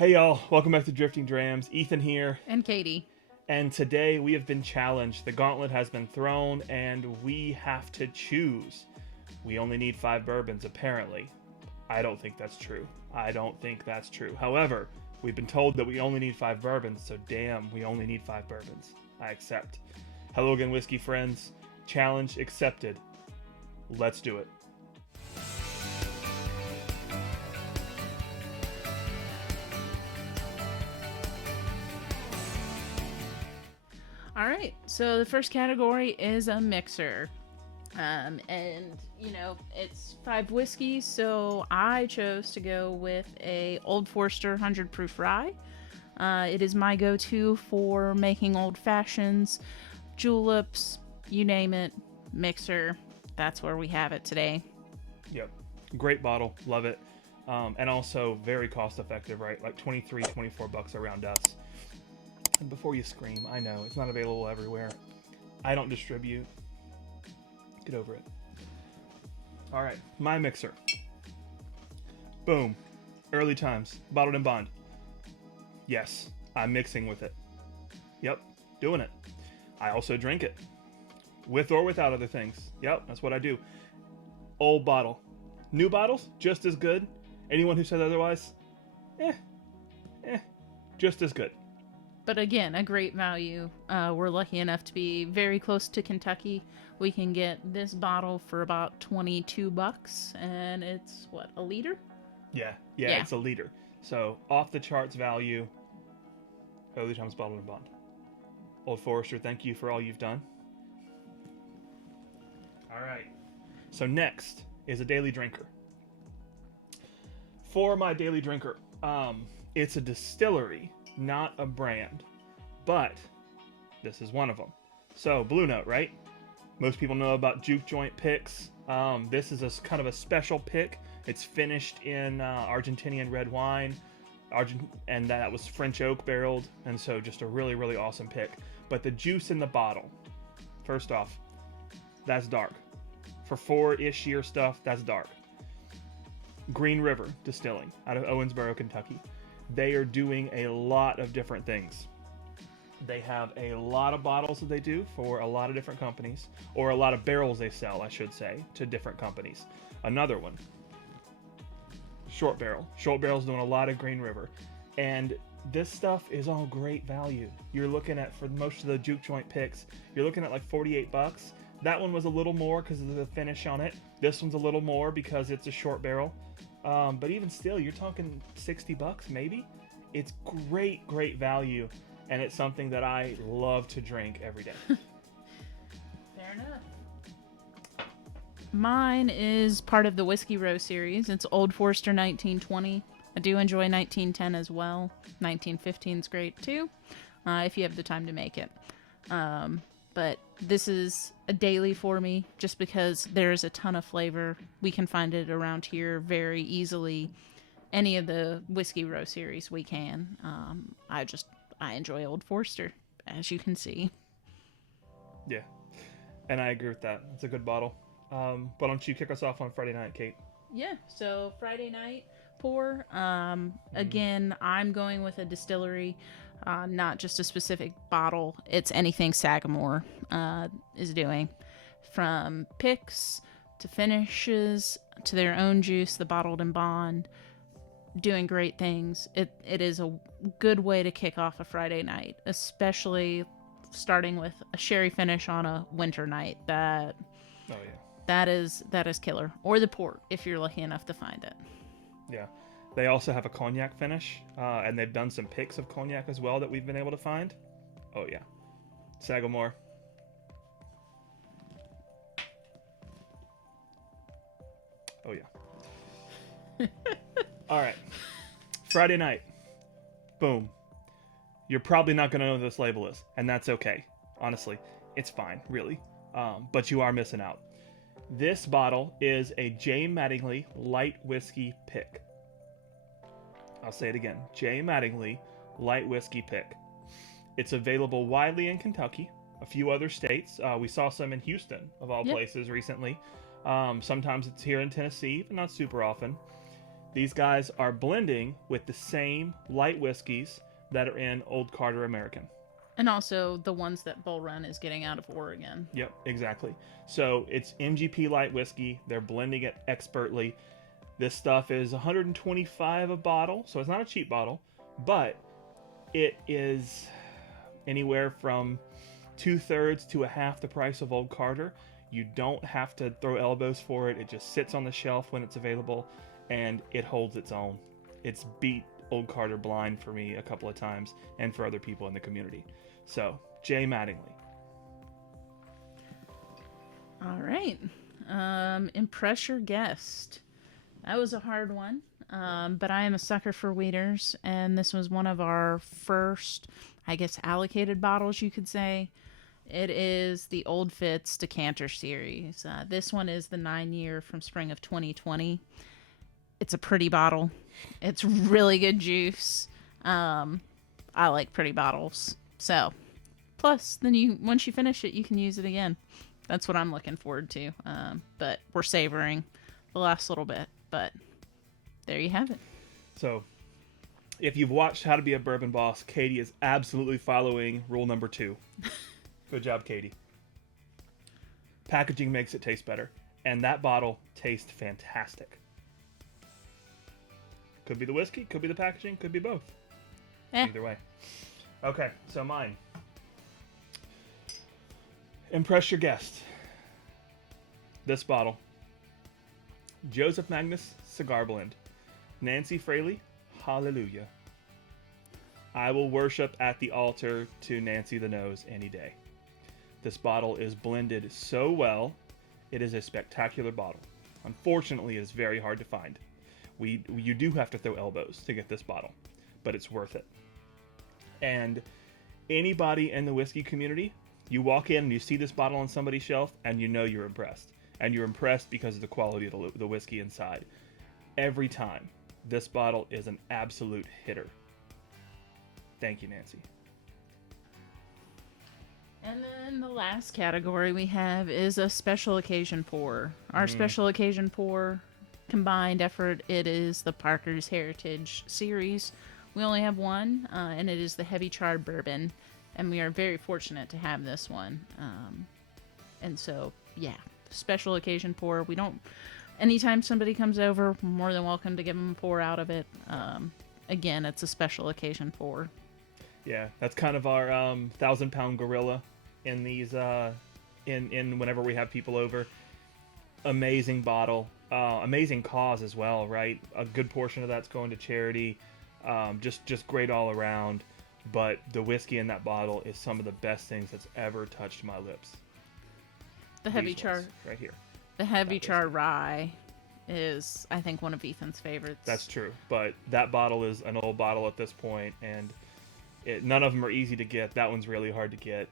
Hey y'all, welcome back to Drifting Drams. Ethan here, And Katie. and today we have been challenged. The gauntlet has been thrown, and we have to choose. We only need 5 bourbons, apparently. I don't think that's true. However, we've been told that we only need 5 bourbons, so damn, we only need 5 bourbons. I accept. Hello again, whiskey friends. Challenge accepted. Let's do it. All right, so the first category is a mixer. It's 5 whiskeys, so I chose to go with a Old Forester 100 proof rye. It is my go-to for making old fashions, juleps, you name it, mixer. That's where we have it today. Yep. Great bottle. Love it. And also very cost effective, right? Like 23, 24 bucks around us. And before you scream, I know it's not available everywhere. I don't distribute. Get over it. All right, my mixer. Boom. Early times. Bottled in bond. Yes, I'm mixing with it. Yep, doing it. I also drink it. With or without other things. Yep, that's what I do. Old bottle. New bottles, just as good. Anyone who says otherwise, just as good. But again, a great value. We're lucky enough to be very close to Kentucky. We can get this bottle for about 22 bucks, and it's, what, a liter? Yeah, it's a liter. So, off the charts value. Early times bottled in bond. Old Forester, thank you for all you've done. All right. So next is a daily drinker. For my daily drinker, it's a distillery, not a brand, but this is one of them. So Blue Note, right? Most people know about juke joint picks. This is a kind of a special pick. It's finished in Argentinian red wine, and that was French oak barreled, and so just a really, really awesome pick. But the juice in the bottle, first off, that's dark. For 4-ish year stuff, that's dark. Green River Distilling out of Owensboro, Kentucky. They are doing a lot of different things. They have a lot of bottles that they do for a lot of different companies, or a lot of barrels they sell, I should say, to different companies. Another one, Short Barrel. Short Barrel's doing a lot of Green River. And this stuff is all great value. You're looking at, for most of the juke joint picks, you're looking at like 48 bucks. That one was a little more because of the finish on it. This one's a little more because it's a short barrel. But even still, you're talking 60 bucks maybe. It's great value, and it's something that I love to drink every day. Fair enough. Mine is part of the Whiskey Row series. It's Old Forester 1920. I do enjoy 1910 as well. 1915 is great too, if you have the time to make it. But this is a daily for me just because there's a ton of flavor. We can find it around here very easily. Any of the Whiskey Row series we can. I enjoy Old Forester, as you can see. Yeah, and I agree with that. It's a good bottle. Why don't you kick us off on Friday night, Kate? Yeah, so Friday night pour. Again, I'm going with a distillery. Not just a specific bottle. It's anything Sagamore is doing. From picks to finishes to their own juice, the bottled in bond, doing great things. It is a good way to kick off a Friday night, especially starting with a sherry finish on a winter night. That is killer. Or the port, if you're lucky enough to find it. Yeah. They also have a cognac finish, and they've done some picks of cognac as well that we've been able to find. Oh, yeah. Sagamore. Oh, yeah. All right. Friday night. Boom. You're probably not going to know what this label is, and that's okay. Honestly, it's fine, really. But you are missing out. This bottle is a J. Mattingly light whiskey pick. I'll say it again. J. Mattingly light whiskey pick. It's available widely in Kentucky, a few other states. We saw some in Houston, of all places, recently. Sometimes it's here in Tennessee, but not super often. These guys are blending with the same light whiskeys that are in Old Carter American. And also the ones that Bull Run is getting out of Oregon. Yep, exactly. So it's MGP light whiskey. They're blending it expertly. This stuff is $125 a bottle, so it's not a cheap bottle, but it is anywhere from 2/3 to a half the price of Old Carter. You don't have to throw elbows for it. It just sits on the shelf when it's available, and it holds its own. It's beat Old Carter blind for me a couple of times, and for other people in the community. So, Jay Mattingly. All right. Impress your guest. That was a hard one, but I am a sucker for Weeders, and this was one of our first, I guess, allocated bottles, you could say. It is the Old Fitz Decanter Series. This one is the 9-year from spring of 2020. It's a pretty bottle. It's really good juice. I like pretty bottles. So, plus, then once you finish it, you can use it again. That's what I'm looking forward to. But we're savoring the last little bit. But there you have it. So, if you've watched How to Be a Bourbon Boss, Katie is absolutely following rule number 2. Good job, Katie. Packaging makes it taste better. And that bottle tastes fantastic. Could be the whiskey, could be the packaging, could be both. Either way. Okay, so mine. Impress your guest. This bottle. Joseph Magnus Cigar Blend. Nancy Fraley, Hallelujah. I will worship at the altar to Nancy the Nose any day. This bottle is blended so well, it is a spectacular bottle. Unfortunately, it is very hard to find. You do have to throw elbows to get this bottle, but it's worth it. And anybody in the whiskey community, you walk in and you see this bottle on somebody's shelf, and you know you're impressed. And you're impressed because of the quality of the whiskey inside. Every time, this bottle is an absolute hitter. Thank you, Nancy. And then the last category we have is a special occasion pour. Our special occasion pour combined effort, it is the Parker's Heritage Series. We only have one, and it is the Heavy Charred Bourbon. And we are very fortunate to have this one. And so, yeah, special occasion pour. We don't, anytime somebody comes over, we're more than welcome to give them a pour out of it. Again, it's a special occasion pour. Yeah, that's kind of our 1,000-pound gorilla in these in whenever we have people over. Amazing bottle, amazing cause as well, right? A good portion of that's going to charity. Just great all around. But the whiskey in that bottle is some of the best things that's ever touched my lips. The Heavy Char right here. The Heavy Char Rye is, I think, one of Ethan's favorites. That's true, but that bottle is an old bottle at this point, and none of them are easy to get. That one's really hard to get.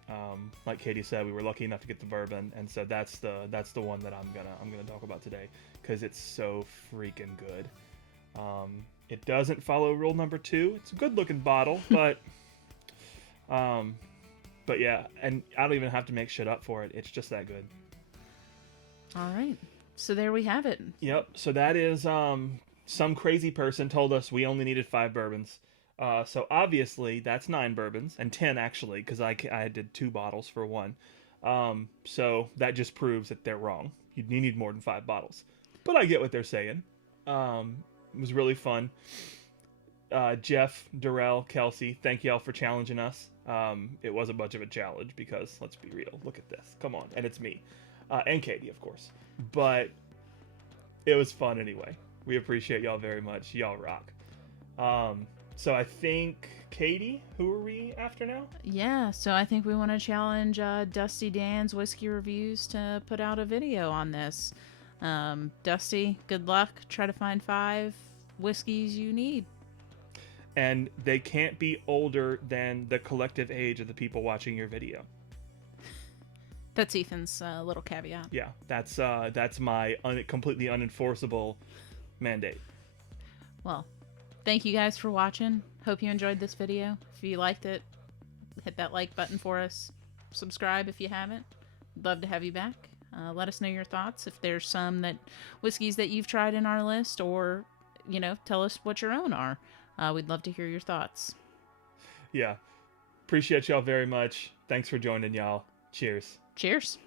Like Katie said, we were lucky enough to get the bourbon, and so that's the one that I'm gonna talk about today because it's so freaking good. It doesn't follow rule number 2. It's a good looking bottle, but yeah, and I don't even have to make shit up for it. It's just that good. All right, so there we have it. Yep. So that is some crazy person told us we only needed 5 bourbons. So obviously that's 9 bourbons and 10 actually, because I did 2 bottles for one. So that just proves that they're wrong. You need more than 5 bottles. But I get what they're saying. It was really fun. Jeff, Durrell, Kelsey, thank y'all for challenging us. It wasn't much of a challenge because, let's be real, look at this. Come on. And it's me. And Katie, of course. But it was fun anyway. We appreciate y'all very much. Y'all rock. So I think, Katie, who are we after now? Yeah, so I think we want to challenge Dusty Dan's Whiskey Reviews to put out a video on this. Dusty, good luck. Try to find 5 whiskeys you need. And they can't be older than the collective age of the people watching your video. That's Ethan's little caveat. Yeah, that's my completely unenforceable mandate. Well, thank you guys for watching. Hope you enjoyed this video. If you liked it, hit that like button for us. Subscribe if you haven't. Love to have you back. Let us know your thoughts. If there's some whiskeys that you've tried in our list, or tell us what your own are. We'd love to hear your thoughts. Yeah. Appreciate y'all very much. Thanks for joining, y'all. Cheers. Cheers.